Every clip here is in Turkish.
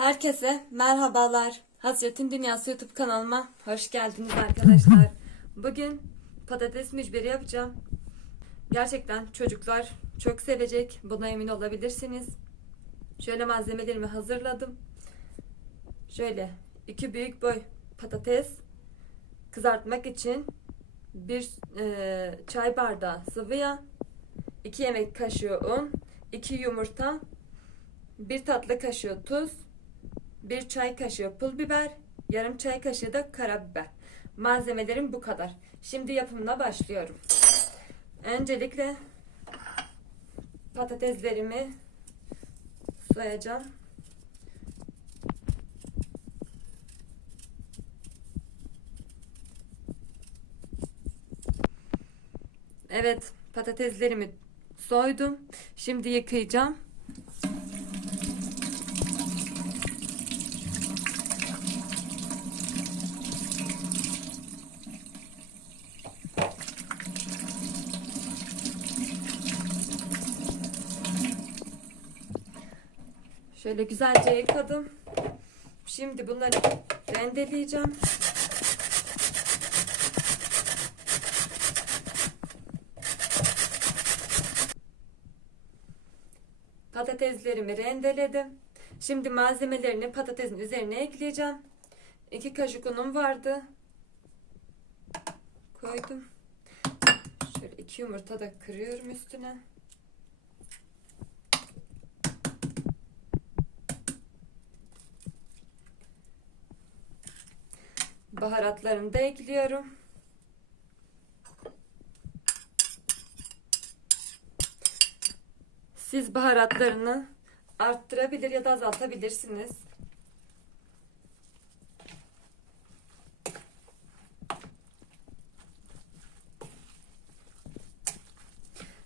Herkese merhabalar. Hasretin Dünyası YouTube kanalıma hoş geldiniz arkadaşlar. Bugün patates mücbiri yapacağım. Gerçekten çocuklar çok sevecek. Buna emin olabilirsiniz. Şöyle malzemelerimi hazırladım. Şöyle iki büyük boy patates kızartmak için bir e, çay bardağı sıvı yağ, 2 yemek kaşığı un, 2 yumurta, 1 tatlı kaşığı tuz, 1 çay kaşığı pul biber, yarım çay kaşığı da karabiber. Malzemelerim bu kadar. Şimdi yapımına başlıyorum. Öncelikle patateslerimi soyacağım. Evet, patateslerimi soydum. Şimdi yıkayacağım. Şöyle güzelce yıkadım. Şimdi bunları rendeleyeceğim. Patateslerimi rendeledim. Şimdi malzemelerini patatesin üzerine ekleyeceğim. 2 kaşık unum vardı. Koydum. Şöyle iki yumurta da kırıyorum üstüne. Baharatlarımı da ekliyorum. Siz baharatlarını arttırabilir ya da azaltabilirsiniz.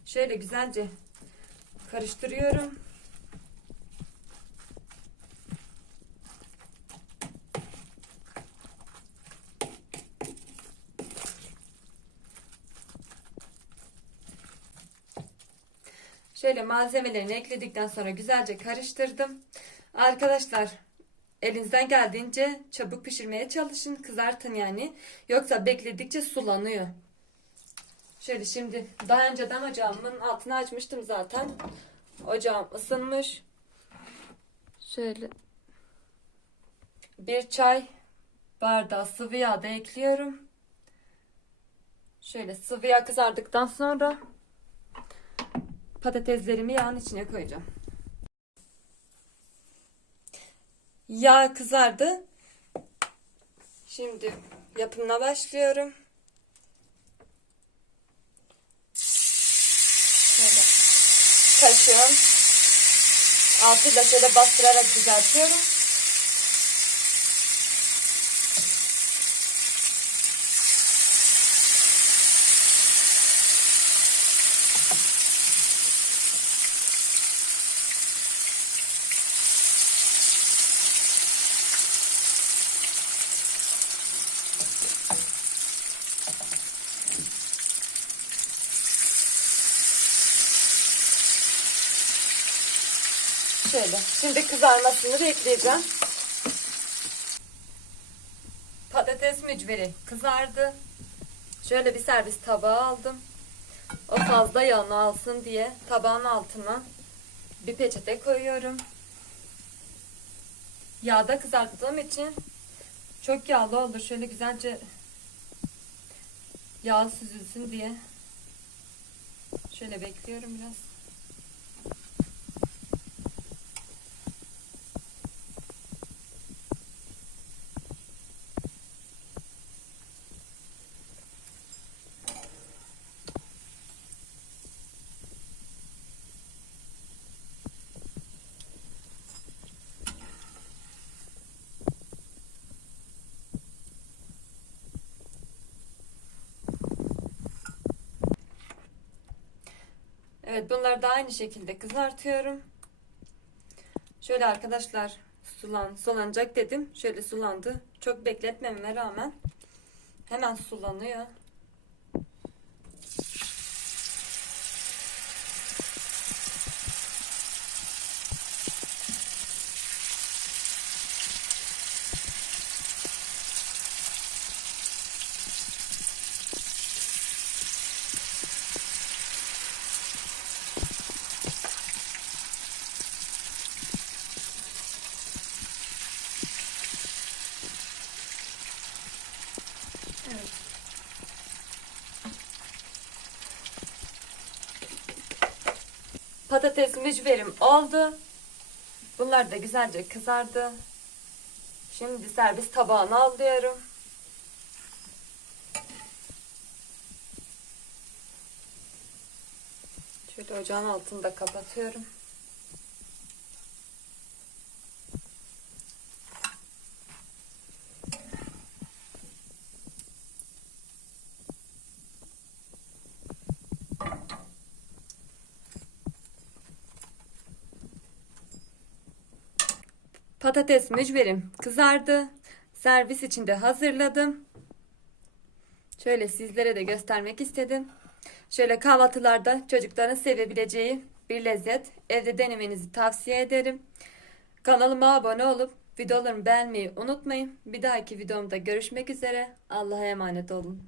Şöyle güzelce karıştırıyorum. Şöyle malzemelerini ekledikten sonra güzelce karıştırdım. Arkadaşlar elinizden geldiğince çabuk pişirmeye çalışın. Kızartın yani. Yoksa bekledikçe sulanıyor. Şöyle şimdi daha önceden ocağımın altını açmıştım zaten. Ocağım ısınmış. Şöyle bir çay bardağı sıvı yağ da ekliyorum. Şöyle sıvı yağ kızardıktan sonra patateslerimi yağın içine koyacağım. Yağ kızardı. Şimdi yapımına başlıyorum. Şöyle kaşığım altıyla şöyle bastırarak düzeltiyorum. Şöyle. Şimdi kızarmasını bekleyeceğim. Patates mücveri kızardı. Şöyle bir servis tabağı aldım. O fazla yağını alsın diye tabağın altına bir peçete koyuyorum. Yağda kızarttığım için çok yağlı olur. Şöyle güzelce yağ süzülsün diye. Şöyle bekliyorum biraz. Evet bunları da aynı şekilde kızartıyorum. Şöyle arkadaşlar sulan, sulanacak dedim. Şöyle sulandı. Çok bekletmeme rağmen hemen sulanıyor. Patates mücverim oldu. Bunlar da güzelce kızardı. Şimdi servis tabağına alıyorum. Şöyle ocağın altını da kapatıyorum. Patates mücverim kızardı. Servis için de hazırladım. Şöyle sizlere de göstermek istedim. Şöyle kahvaltılarda çocukların sevebileceği bir lezzet. Evde denemenizi tavsiye ederim. Kanalıma abone olup videolarımı beğenmeyi unutmayın. Bir dahaki videomda görüşmek üzere. Allah'a emanet olun.